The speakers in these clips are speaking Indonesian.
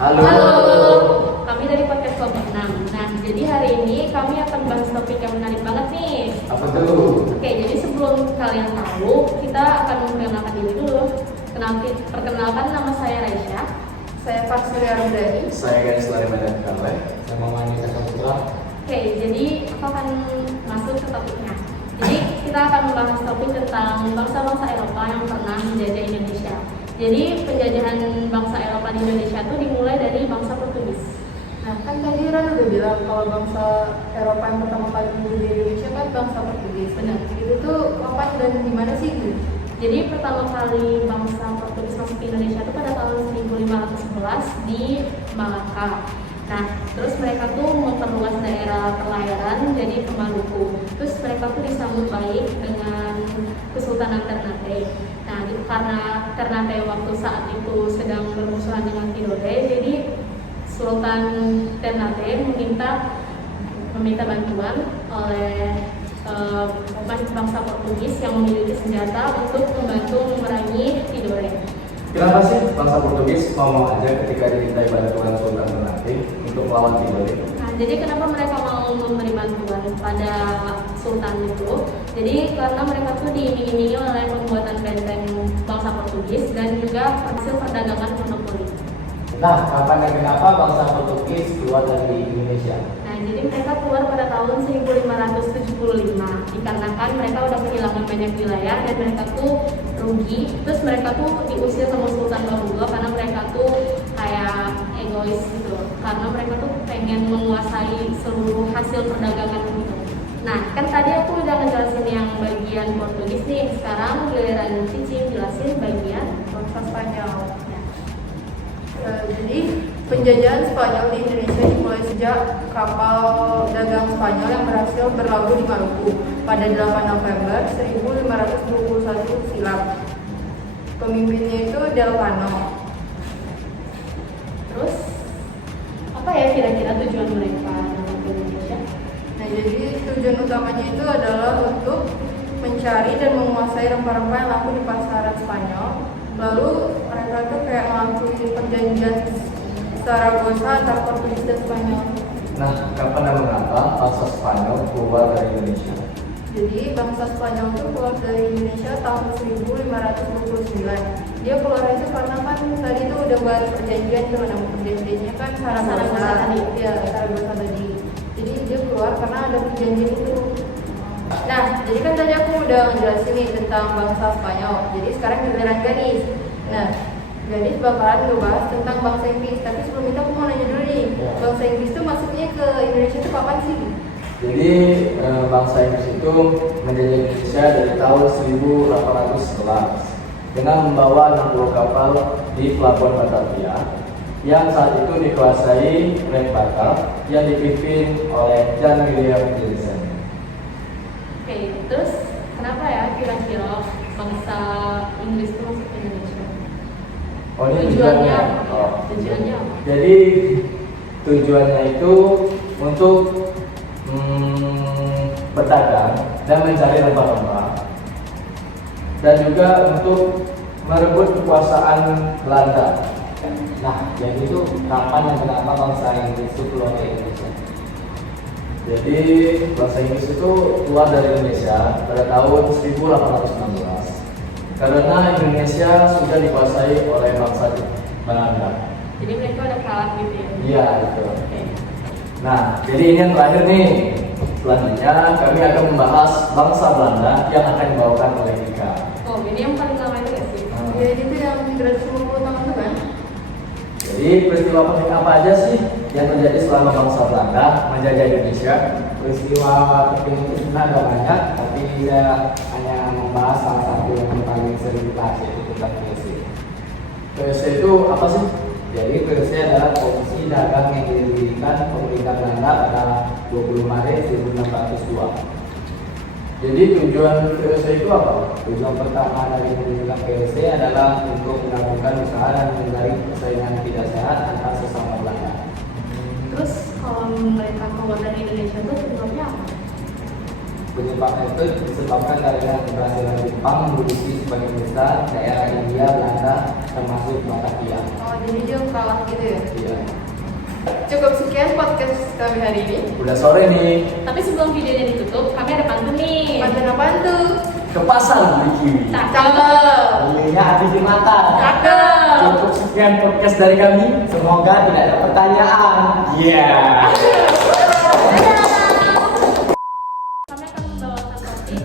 Halo. Halo, kami dari podcast Kelompok 6. Nah, jadi hari ini kami akan bahas topik yang menarik banget nih. Apa tuh? Oke, jadi sebelum kalian tahu, kita akan memperkenalkan diri dulu. Perkenalkan, nama saya Raisya. Saya Faksuri Arudani. Saya Ganes Larimadan Karle. Saya Muhammad Saputra. Oke, jadi aku akan masuk ke topiknya. Jadi kita akan membahas topik tentang bangsa-bangsa Eropa yang pernah menjajah Indonesia. Jadi penjajahan bangsa Eropa di Indonesia itu dimulai dari bangsa Portugis. Nah, kan tadi Ran udah bilang kalau bangsa Eropa yang pertama kali menjadi Indonesia kan bangsa Portugis. Benar. Itu tuh kapan dan di mana sih? Jadi pertama kali bangsa Portugis masuk ke Indonesia itu pada tahun 1511 di Malaka. Nah, terus mereka tuh memperluas daerah perlayaran jadi ke Maluku. Terus mereka tuh disambut baik dengan Kesultanan Ternate. Nah, karena Ternate waktu saat itu sedang bermusuhan dengan Tidore, jadi Sultan Ternate meminta bantuan oleh bangsa Portugis yang memiliki senjata untuk membantu memerangi Tidore. Kenapa sih bangsa Portugis ngomong aja ketika dimintai bantuan Sultan Ternate untuk melawan Tidore? Nah, jadi kenapa mereka mau memberi bantuan pada Sultan itu? Jadi karena mereka tuh diiming-imingi oleh pembuatan benteng bangsa Portugis dan juga hasil perdagangan monopoli. Nah, kapan dan kenapa bangsa Portugis keluar dari Indonesia? Nah, jadi mereka keluar pada tahun 1575 dikarenakan mereka udah kehilangan banyak wilayah dan mereka tuh rugi. Terus mereka tuh diusir sama Sultan Bahuga karena mereka tuh kayak egois gitu. Karena mereka tuh pengen menguasai seluruh hasil perdagangan gitu. Nah, kan tadi aku udah ngejelasin yang bagian Portugis nih. Sekarang giliran Cici jelasin bagian Bangsa Spanyol. ya. Jadi penjajahan Spanyol di Indonesia dimulai sejak kapal dagang Spanyol yang berhasil berlabuh di Maluku pada 8 November 1521 silam. Pemimpinnya itu Delfano. Terus apa ya kira-kira tujuan mereka datang ke Indonesia? Nah, jadi tujuan utamanya itu adalah untuk mencari dan menguasai rempah-rempah yang laku di pasaran Spanyol. Lalu mereka tuh kayak ngelakuin perjanjian Zaragoza antara Portugis dan Spanyol. Nah, kapan dan mengapa bangsa Spanyol keluar dari Indonesia? Jadi bangsa Spanyol itu keluar dari Indonesia tahun 1529. Dia keluar itu karena kan tadi tuh udah buat perjanjian tuh, nama perjanjiannya kan Zaragoza tadi. Ya, Zaragoza tadi. Jadi dia keluar karena ada perjanjian itu. Nah, jadi kan tadi aku udah ngejelasin nih tentang bangsa Spanyol. Jadi sekarang giliran Gadis. Nah, Gadis bakalan ngebahas tentang bangsa Inggris. Tapi sebelum itu aku mau nanya dulu nih, bangsa Inggris tuh masuknya ke Indonesia tuh kapan sih? Jadi bangsa Inggris itu menjajah Indonesia dari tahun 1811 dengan membawa 60 kapal di pelabuhan Batavia yang saat itu dikuasai oleh Batak yang dipimpin oleh John William Wilson. Oke, terus kenapa ya kira-kira bangsa Inggris itu masuk ke Indonesia? Oh, ini Tujuannya tujuannya. apa? Oh. Tujuannya apa? Jadi tujuannya itu untuk berdagang dan mencari rempah-rempah dan juga untuk merebut kekuasaan Belanda. Nah, jadi itu kapan dan kenapa bangsa Inggris itu keluar dari Indonesia? Jadi bangsa Inggris itu keluar dari Indonesia pada tahun 1816 karena Indonesia sudah dikuasai oleh bangsa Belanda. Jadi mereka udah kalah gitu ya? Iya, betul. Oke. Nah, jadi ini yang terakhir nih. Selanjutnya kami akan membahas bangsa Belanda yang akan dibawakan oleh Ika. Oh, ini yang paling lama itu ya sih? Ya, itu yang 350 tahun itu kan? Jadi peristiwa penting apa aja sih yang terjadi selama bangsa Belanda menjajah Indonesia? Peristiwa penting itu sebenarnya ada banyak, tapi saya hanya membahas salah satu yang paling sering dibahas, yaitu tentang PSC. PSC itu apa sih? Jadi PSC adalah Komisi Dagang yang didirikan pemerintah Belanda pada 20 Maret 1602. Jadi tujuan PSC itu apa? Tujuan pertama dari pembentukan PSC adalah untuk melakukan usaha dan menghindari persaingan tidak sehat antar sesama Belanda. Terus kalau mereka keluar dari Indonesia itu penyebabnya apa? Penyebabnya itu disebabkan karena keberhasilan Jepang menduduki sebagian besar daerah India, Belanda, termasuk Batavia. Oh, jadi dia kalah gitu ya. Iya. Cukup sekian podcast kami hari ini. Udah sore nih. Tapi sebelum videonya ditutup, kami ada pantun nih. Pantun apaan tuh? Ke pasar beli kiwi. Cakep. Belinya habis di mata. Cakep. Cukup sekian podcast dari kami. Semoga tidak ada pertanyaan. Iya. Kami akan membawakan topik.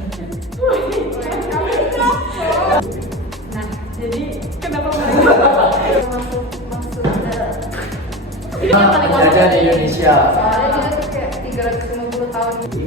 Nah, jadi kenapa mereka masuk Ini yang paling Penjajah di Indonesia. Soalnya dia tuh kayak 350 tahun. Jadi,